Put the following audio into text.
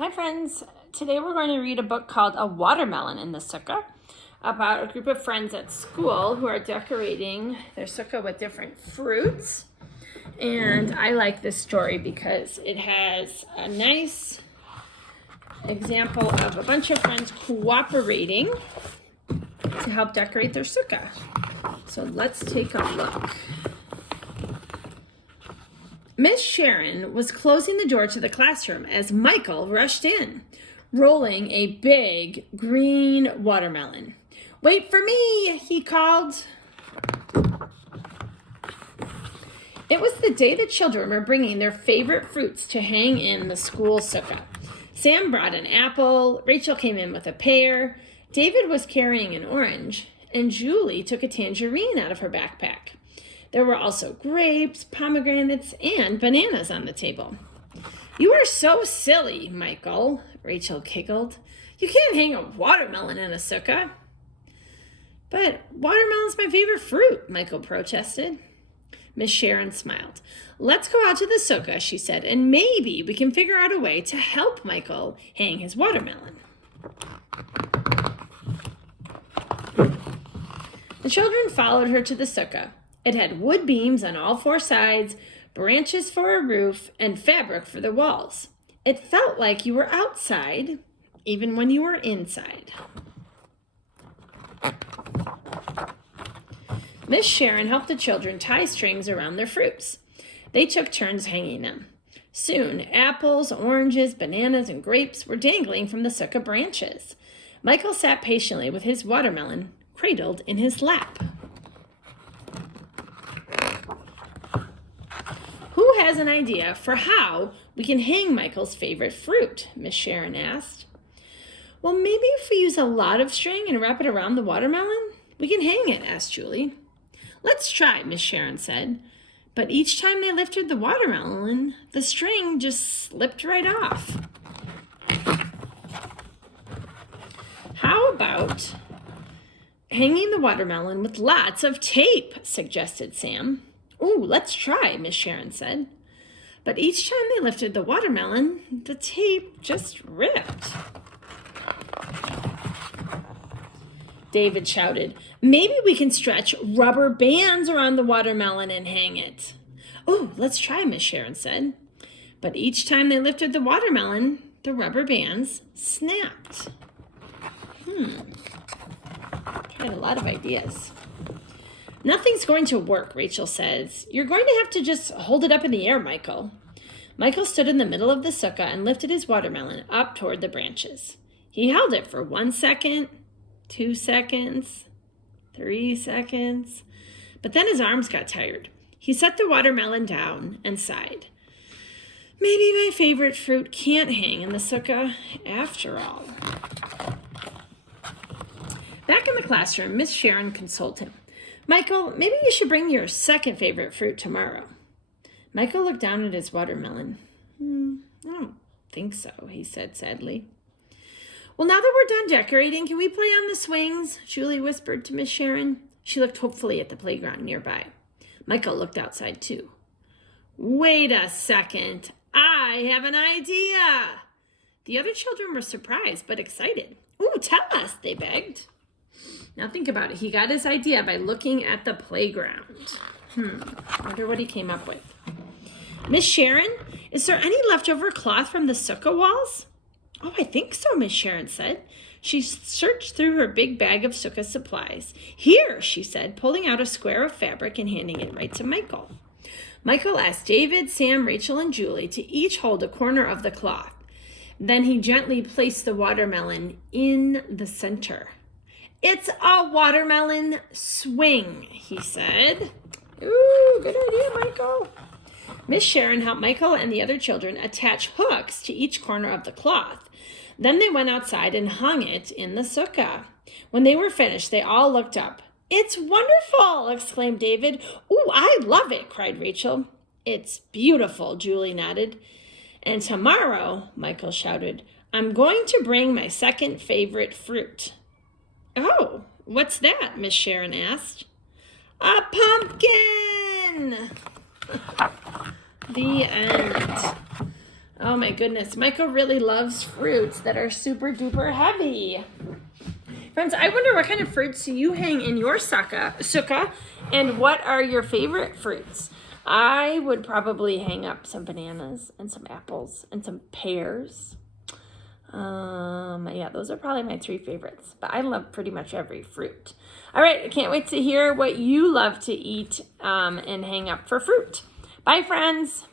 Hi friends, today we're going to read a book called A Watermelon in the Sukkah about a group of friends at school who are decorating their sukkah with different fruits. And I like this story because it has a nice example of a bunch of friends cooperating to help decorate their sukkah. So let's take a look. Miss Sharon was closing the door to the classroom as Michael rushed in, rolling a big green watermelon. "Wait for me," he called. It was the day the children were bringing their favorite fruits to hang in the school sukkah. Sam brought an apple, Rachel came in with a pear, David was carrying an orange, and Julie took a tangerine out of her backpack. There were also grapes, pomegranates, and bananas on the table. "You are so silly, Michael," Rachel giggled. "You can't hang a watermelon in a sukkah." "But watermelon's my favorite fruit," Michael protested. Miss Sharon smiled. "Let's go out to the sukkah," she said, "and maybe we can figure out a way to help Michael hang his watermelon." The children followed her to the sukkah. It had wood beams on all four sides, branches for a roof, and fabric for the walls. It felt like you were outside, even when you were inside. Miss Sharon helped the children tie strings around their fruits. They took turns hanging them. Soon, apples, oranges, bananas, and grapes were dangling from the sukkah branches. Michael sat patiently with his watermelon cradled in his lap. "Who has an idea for how we can hang Michael's favorite fruit?" Miss Sharon asked. "Well, maybe if we use a lot of string and wrap it around the watermelon, we can hang it," asked Julie. "Let's try," Miss Sharon said. But each time they lifted the watermelon, the string just slipped right off. "How about hanging the watermelon with lots of tape?" suggested Sam. "Ooh, let's try," Miss Sharon said. But each time they lifted the watermelon, the tape just ripped. David shouted, "Maybe we can stretch rubber bands around the watermelon and hang it." "Oh, let's try," Miss Sharon said. But each time they lifted the watermelon, the rubber bands snapped. Tried a lot of ideas. "Nothing's going to work," Rachel says. "You're going to have to just hold it up in the air, Michael." Michael stood in the middle of the sukkah and lifted his watermelon up toward the branches. He held it for 1 second, 2 seconds, 3 seconds. But then his arms got tired. He set the watermelon down and sighed. "Maybe my favorite fruit can't hang in the sukkah after all." Back in the classroom, Miss Sharon consoled him. "Michael, maybe you should bring your second favorite fruit tomorrow." Michael looked down at his watermelon. "I don't think so," he said sadly. "Well, now that we're done decorating, can we play on the swings?" Julie whispered to Miss Sharon. She looked hopefully at the playground nearby. Michael looked outside too. "Wait a second, I have an idea." The other children were surprised but excited. "Ooh, tell us," they begged. Now think about it. He got his idea by looking at the playground. Wonder what he came up with. "Miss Sharon, is there any leftover cloth from the sukkah walls?" "Oh, I think so," Miss Sharon said. She searched through her big bag of sukkah supplies. "Here," she said, pulling out a square of fabric and handing it right to Michael. Michael asked David, Sam, Rachel, and Julie to each hold a corner of the cloth. Then he gently placed the watermelon in the center. "It's a watermelon swing," he said. "Ooh, good idea, Michael." Miss Sharon helped Michael and the other children attach hooks to each corner of the cloth. Then they went outside and hung it in the sukkah. When they were finished, they all looked up. "It's wonderful!" exclaimed David. "Ooh, I love it!" cried Rachel. "It's beautiful," Julie nodded. "And tomorrow," Michael shouted, "I'm going to bring my second favorite fruit." "Oh, what's that?" Miss Sharon asked. "A pumpkin!" The end. Oh my goodness, Michael really loves fruits that are super duper heavy. Friends, I wonder what kind of fruits you hang in your sukkah, and what are your favorite fruits? I would probably hang up some bananas and some apples and some pears. Yeah, those are probably my 3 favorites, but I love pretty much every fruit. All right, I can't wait to hear what you love to eat and hang up for fruit. Bye, friends.